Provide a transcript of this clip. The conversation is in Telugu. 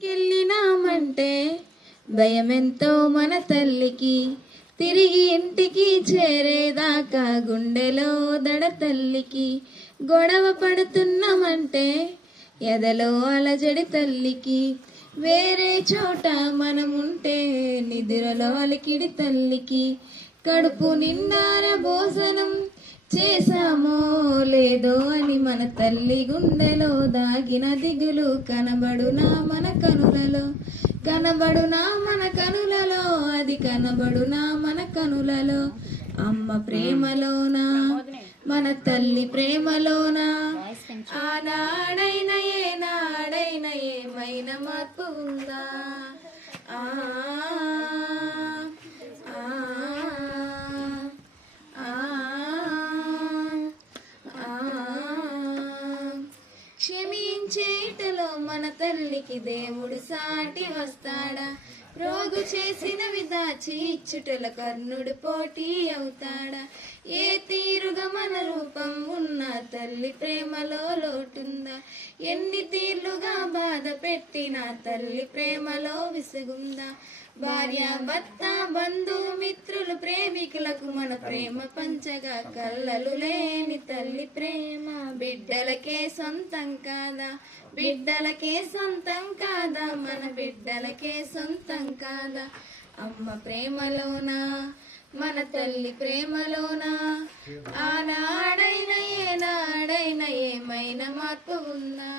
కెళ్ళినామంటే భయమెంతో మన తల్లికి, తిరిగి ఇంటికి చేరేదాకా గుండెలో దడ తల్లికి. గొడవ పడుతున్నామంటే ఎదలో అలజడి తల్లికి, వేరే చోట మనముంటే నిద్రలో అలికిడి తల్లికి. కడుపు నిండార భోజనం చేశామో లేదో అని మన తల్లి గుండెలో దాగిన దిగులు కనబడునా మన కనులలో, కనబడునా మన కనులలో, అది కనబడునా మన కనులలో. అమ్మ ప్రేమలోనా, మన తల్లి ప్రేమలోనా, ఆనాడైన ఏనాడైన ఏమైనా మార్పు ఉందా? ఆ క్షమించేటలో మన తల్లికి దేవుడు సాటి వస్తాడా? రోగు చేసిన విదాచి ఇచ్చుటల కర్ణుడు పోటీ అవుతాడా? ఏ తీరుగా మన రూపం ఉన్న తల్లి ప్రేమలో లోటుందా? ఎన్ని తీర్లుగా బాధ పెట్టిన తల్లి ప్రేమలో విసుగుందా? భార్య భర్త బంధు మిత్రులు ప్రేమికులకు మన ప్రేమ పంచగా కళ్ళలు లేని తల్లి ప్రేమ బిడ్డలకే సొంతం కాదా? బిడ్డలకే సొంతం కాదా? మన బిడ్డలకే సొంతం కాదా? అమ్మ ప్రేమలోనా, మన తల్లి ప్రేమలోనా, ఆనాడైన ఏనాడైన ఏమైనా మార్పు ఉందా?